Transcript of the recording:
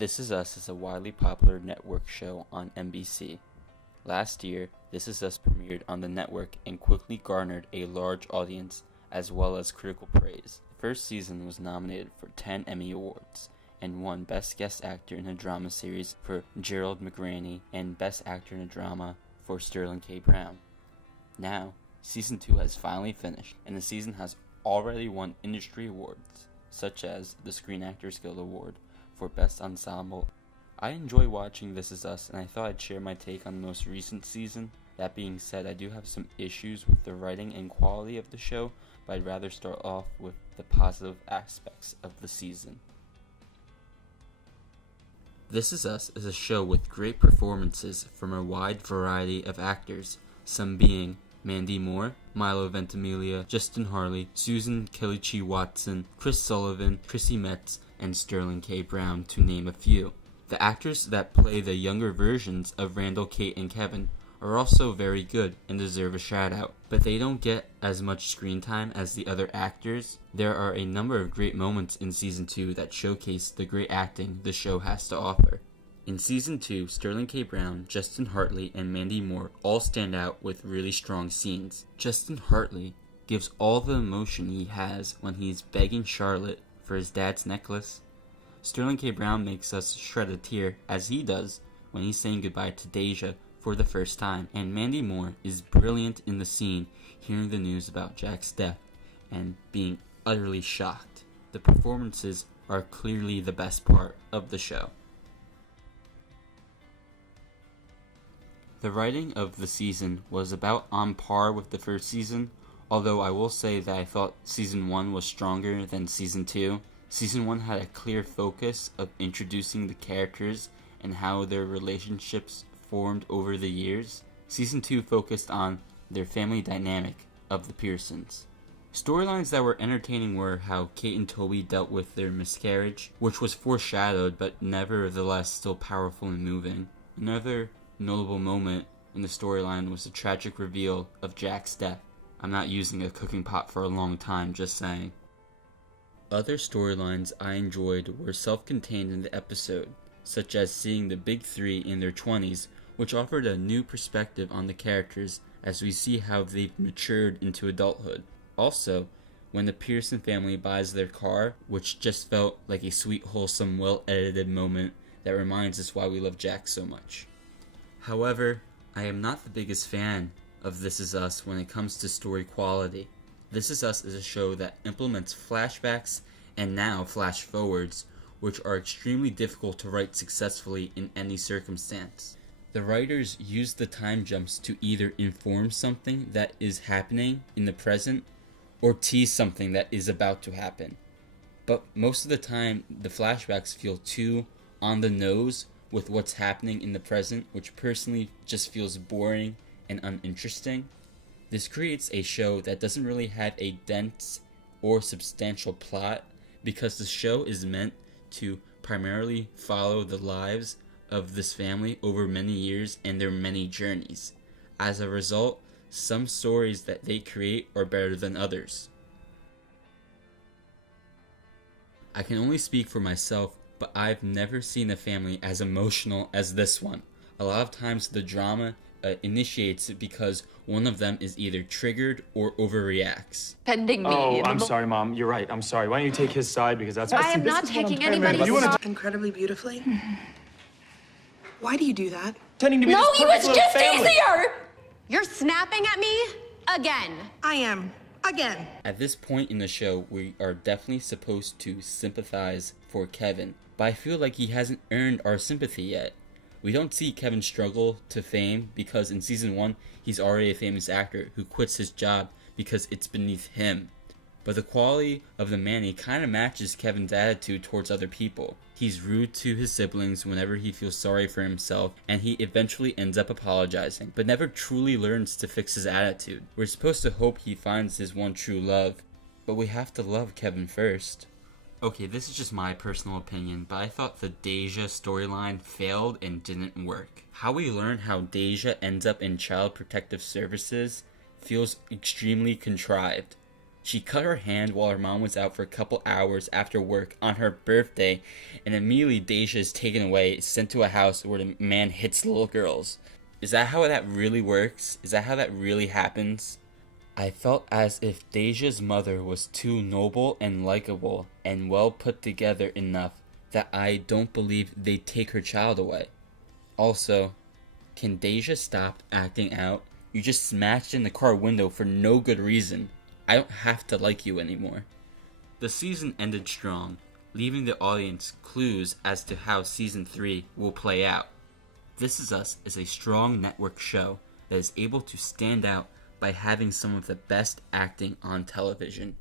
This Is Us is a widely popular network show on NBC. Last year, This Is Us premiered on the network and quickly garnered a large audience as well as critical praise. The first season was nominated for 10 Emmy Awards and won Best Guest Actor in a Drama Series for Gerald McRaney and Best Actor in a Drama for Sterling K. Brown. Now, Season 2 has finally finished, and the season has already won industry awards, such as the Screen Actors Guild Award for Best Ensemble. I enjoy watching This Is Us, and I thought I'd share my take on the most recent season. That being said, I do have some issues with the writing and quality of the show, but I'd rather start off with the positive aspects of the season. This Is Us is a show with great performances from a wide variety of actors, some being Mandy Moore, Milo Ventimiglia, Justin Hartley, Susan Kelechi Watson, Chris Sullivan, Chrissy Metz, and Sterling K. Brown, to name a few. The actors that play the younger versions of Randall, Kate, and Kevin are also very good and deserve a shout out, but they don't get as much screen time as the other actors. There are a number of great moments in Season 2 that showcase the great acting the show has to offer. In Season 2, Sterling K. Brown, Justin Hartley, and Mandy Moore all stand out with really strong scenes. Justin Hartley gives all the emotion he has when he's begging Charlotte for his dad's necklace. Sterling K. Brown makes us shed a tear, as he does when he's saying goodbye to Deja for the first time. And Mandy Moore is brilliant in the scene, hearing the news about Jack's death and being utterly shocked. The performances are clearly the best part of the show. The writing of the season was about on par with the first season, although I will say that I thought Season 1 was stronger than Season 2. Season 1 had a clear focus of introducing the characters and how their relationships formed over the years. Season 2 focused on their family dynamic of the Pearsons. Storylines that were entertaining were how Kate and Toby dealt with their miscarriage, which was foreshadowed but nevertheless still powerful and moving. Another notable moment in the storyline was the tragic reveal of Jack's death. I'm not using a cooking pot for a long time, just saying. Other storylines I enjoyed were self-contained in the episode, such as seeing the big three in their 20s, which offered a new perspective on the characters as we see how they've matured into adulthood. Also, when the Pearson family buys their car, which just felt like a sweet, wholesome, well-edited moment that reminds us why we love Jack so much. However, I am not the biggest fan of This Is Us when it comes to story quality. This Is Us is a show that implements flashbacks and now flash forwards, which are extremely difficult to write successfully in any circumstance. The writers use the time jumps to either inform something that is happening in the present or tease something that is about to happen. But most of the time, the flashbacks feel too on the nose with what's happening in the present, which personally just feels boring and uninteresting. This creates a show that doesn't really have a dense or substantial plot, because the show is meant to primarily follow the lives of this family over many years and their many journeys. As a result, some stories that they create are better than others. I can only speak for myself, but I've never seen a family as emotional as this one. A lot of times the drama initiates it because one of them is either triggered or overreacts. Pending me. Oh, I'm sorry, Mom. You're right. I'm sorry. Why don't you take his side? Because that's... I am not taking anybody's side. Incredibly beautifully. Why do you do that? Pretending to be No, this he was perfect just little family. easier! You're snapping at me again. I am. Again. At this point in the show, we are definitely supposed to sympathize for Kevin, but I feel like he hasn't earned our sympathy yet. We don't see Kevin struggle to fame because in Season 1, he's already a famous actor who quits his job because it's beneath him. But the quality of the Manny kind of matches Kevin's attitude towards other people. He's rude to his siblings whenever he feels sorry for himself, and he eventually ends up apologizing, but never truly learns to fix his attitude. We're supposed to hope he finds his one true love, but we have to love Kevin first. Okay, this is just my personal opinion, but I thought the Deja storyline failed and didn't work. How we learn how Deja ends up in Child Protective Services feels extremely contrived. She cut her hand while her mom was out for a couple hours after work on her birthday, and immediately Deja is taken away, sent to a house where the man hits little girls. Is that how that really works? Is that how that really happens? I felt as if Deja's mother was too noble and likable and well put together enough that I don't believe they'd take her child away. Also, can Deja stop acting out? You just smashed in the car window for no good reason. I don't have to like you anymore. The season ended strong, leaving the audience clues as to how Season 3 will play out. This Is Us is a strong network show that is able to stand out by having some of the best acting on television.